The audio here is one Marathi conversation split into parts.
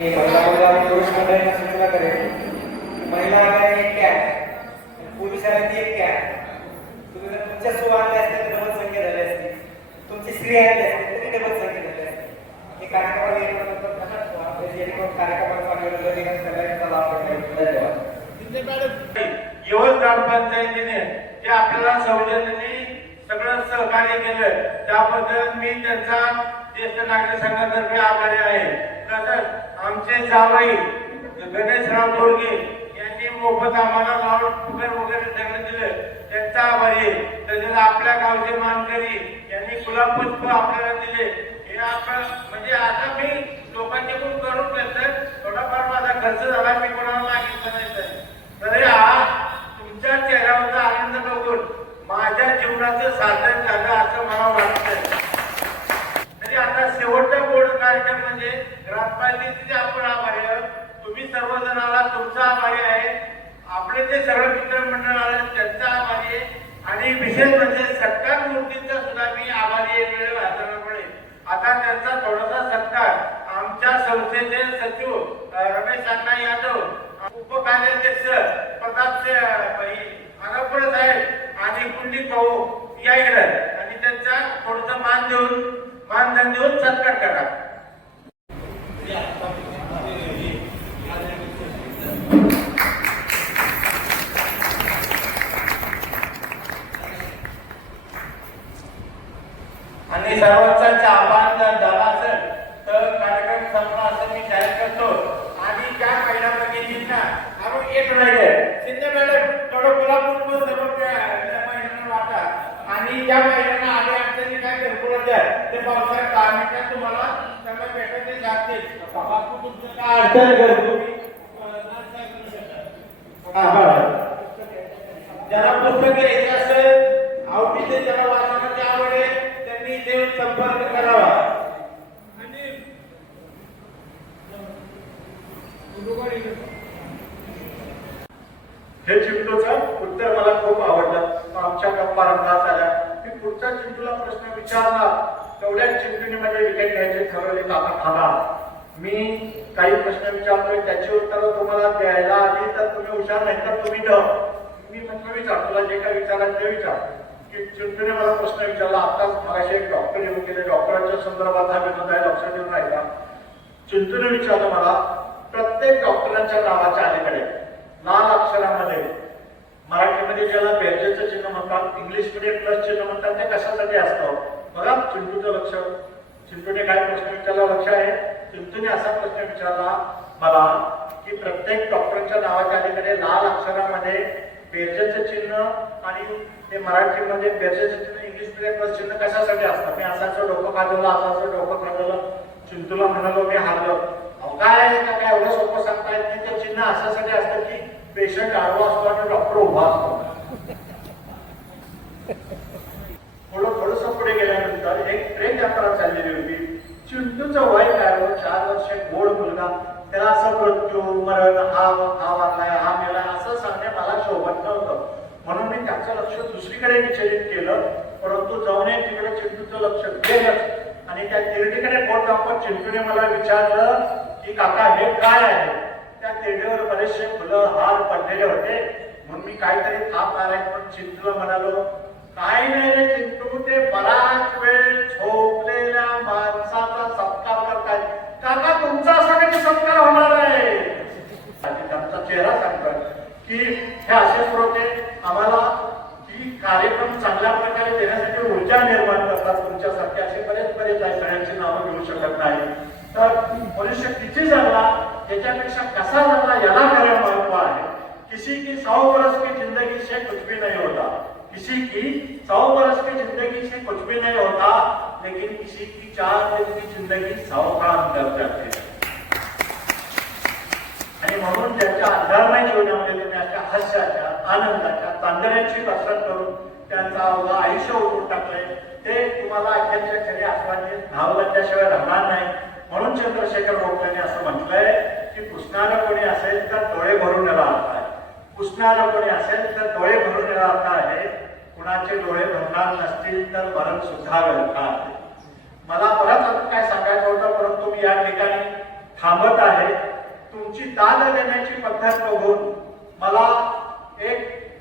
महिला मुलगा पुरुष मंडळींना सूचना करेल एक कॅट पुरुषांना एक कॅट तुम्ही जर तुमच्या सु आणल्या तर डबल संख्या झाली तुमची स्त्री आणली असते तरी डबल संख्या झाली हे कार्यक्रमाला जेणेकरून कार्यक्रमाला पाठवलं जाईल सगळ्यांचा लाभ धन्यवाद. यवत ग्रामपंचायतीने ते आपल्याला सौजन्याने सगळं सहकार्य केलं. त्याबद्दल मी त्यांचा ज्येष्ठ नागरिक संघातर्फे आभारी आहे. तसंच आमचे जावई गणेशराव दोडगे यांनी मोफत आम्हाला लाऊड स्पीकर वगैरे सगळं दिलं. त्यांचा आभारी तसेच आपल्या गावचे मानकरी यांनी गुलाब पुष्प आपल्याला दिले. हे आपण म्हणजे आता मी लोकांच्याकडून करून घेतलं. थोडाफार माझा खर्च झाला मी कोणाला मागितलं नाही. तरी हा तुमच्या चेहऱ्यावरचा आनंद बघून माझ्या जीवनाचं साधन झालं असं मला वाटतं तरी आता शेवटचा बोर्ड कार्यक्रम म्हणजे ग्रामपंचायतीचे आपण आभारी आहोत? तुम्ही सर्वजण आला तुमचा आभारी आहे. आपले जे सर्व मित्रमंडळ आले त्यांचा आभारी आहे. आणि विशेष म्हणजे सत्कार मूर्तींचा सुद्धा मी आभारी आहे वेळ वाचल्यामुळे आता त्यांचा थोडासा सत्कार आमच्या संस्थेचे सचिव रमेश अण्णा यादव उपकार्याध्यक्ष प्रताप भाऊ या इकडे. आणि त्यांचा थोडस मान देऊन मानधन देऊन सत्कार करा. आणि सर्वांचा आभार जर झाला असेल तर कार्यक्रम संपला असं मी जाहीर करतो. आणि त्या महिला भगिनींना आपण एक राहिले शिंदे मॅडम थोडं गुलाब पुष्प सर्व त्या त्या महिलांना वाटा आणि ज्या महिलांना आले अडचणी काय घरकुल द्या ते पावसाळ्यात दहा मिनिटात तुम्हाला बापू तुमचं काय अडचण हा बरं ज्याला पुस्तक घ्यायचे असेल आवडीचे ज्याला वाचनाची आवड आहे त्यांनी इथे संपर्क करावा. हे चिंटूचं उत्तर मला खूप आवडलं. आमच्या गप्पा रंगात आल्या मी पुढच्या चिंटूला प्रश्न विचारला तेवढ्याच चिंतनीमध्ये माझे विकेट घ्यायचे ठरवले आता थांबा. मी काही प्रश्न विचारतोय त्याची उत्तरं तुम्हाला द्यायला आली तर तुम्ही हुशार नाही तर तुम्ही ड मी म्हटलं विचार तुला जे काही विचारायचं ते विचार. की चिंतने मला प्रश्न विचारला आताच मगाशी एक डॉक्टर येऊन गेले. डॉक्टरांच्या संदर्भात हा विनोद आहे लक्षात देऊन राहिला. चिंतने विचारलं मला प्रत्येक डॉक्टरांच्या नावाच्या अलीकडे लाल अक्षरामध्ये मराठीमध्ये ज्याला बेरजेचं चिन्ह म्हणतात इंग्लिशमध्ये प्लस चिन्ह म्हणतात ते कशासाठी असतं? बघा चिंटूचं लक्ष चिंटूने काय प्रश्न विचारला? लक्ष आहे. चिंटूने असा प्रश्न विचारला मला की प्रत्येक डॉक्टरच्या नावाच्या अलीकडे लाल अक्षरामध्ये बेर्जेचं चिन्ह आणि ते मराठीमध्ये बेर्जेचं चिन्ह इंग्लिशमध्ये प्लस चिन्ह कशासाठी असतं? मी असाचं डोकं खाजवलं असाचं डोकं खाजवलं. चिंटूला म्हणालो मी हारलो. काय आहे? का काय? एवढं सोपं सांगता येत नाही? ते चिन्ह अशासाठी असतं की पेशंट आडवा असतो आणि डॉक्टर उभा असतो. गेल्यानंतर एक ट्रेन यात्रा चाललेली होती. चिंटूचं वय काय हो? चार वर्ष गोड मुलगा. त्याला असं मृत्यू मरण हा हा वारलाय हा मेलाय. असं सांगणे मला शोभत नव्हतं. म्हणून मी त्याचं लक्ष दुसरीकडे विचलित केलं. परंतु जाऊन तिकडे चिंटूचं लक्ष गेलंच. आणि त्या तिरडीकडे पोट दाखवत? चिंटूने मला विचारलं की काका हे काय आहे? त्या तिरडीवर बरेचसे फुलं हार पडलेले होते. म्हणून मी काहीतरी थाप माराय पण चिंटूला म्हणालो काय नाही रे कार्यक्रम चांगल्या प्रकारे देण्यासाठी ऊर्जा निर्माण करतात. तुमच्यासारखे असे बरेच बरेच आहे सगळ्यांची नावं घेऊ शकत नाही. तर मनुष्य किती जगला त्याच्यापेक्षा कसा जगला याला खरं महत्त्व आहे. किसी की सौ वर्ष की जिंदगी से कुछ भी नहीं होता. किसी की सौ वर्ष की जिंदगी से कुछ भी नहीं होता लेकिन किसी की चार दिन की जिंदगी सौ का कर जाते. आणि म्हणून त्यांच्या अंधारमय जीवनामध्ये त्यांनी अशा हास्याच्या आनंद तांदळ्याची कसरत करून त्यांचा अवघं आयुष्य उठून टाकलंय. ते तुम्हाला अत्यंत खरी आठवणी नावलत्याशिवाय राहणार नाही. म्हणून चंद्रशेखर भोसलेने असं म्हटलंय की पुसणारं कोणी असेल तर डोळे भरून याला अर्थ आहे. पुसणारं कोणी असेल तर डोळे भरून याला अर्थ आहे. कुणाचे डोळे भरणार नसतील तर मरण सुद्धा व्यर्थ आहे. मला बरंच काय सांगायचं होतं परंतु मी या ठिकाणी थांबत आहे. तुमची दाद देण्याची पद्धत बघून मला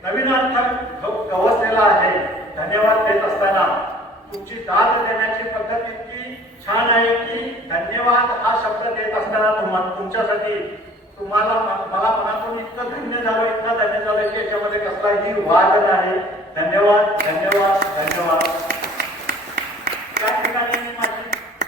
नवीन अर्थ गवसलेला आहे. धन्यवाद देत असताना. तुमची दाद देण्याची पद्धत इतकी छान आहे की धन्यवाद हा शब्द देत असताना तुम्हा तुमच्यासाठी तुम्हाला मला मनातून इतकं धन्य झालं इतकं धन्य झालं की याच्यामध्ये कसलाही वाद नाही. धन्यवाद धन्यवाद धन्यवाद.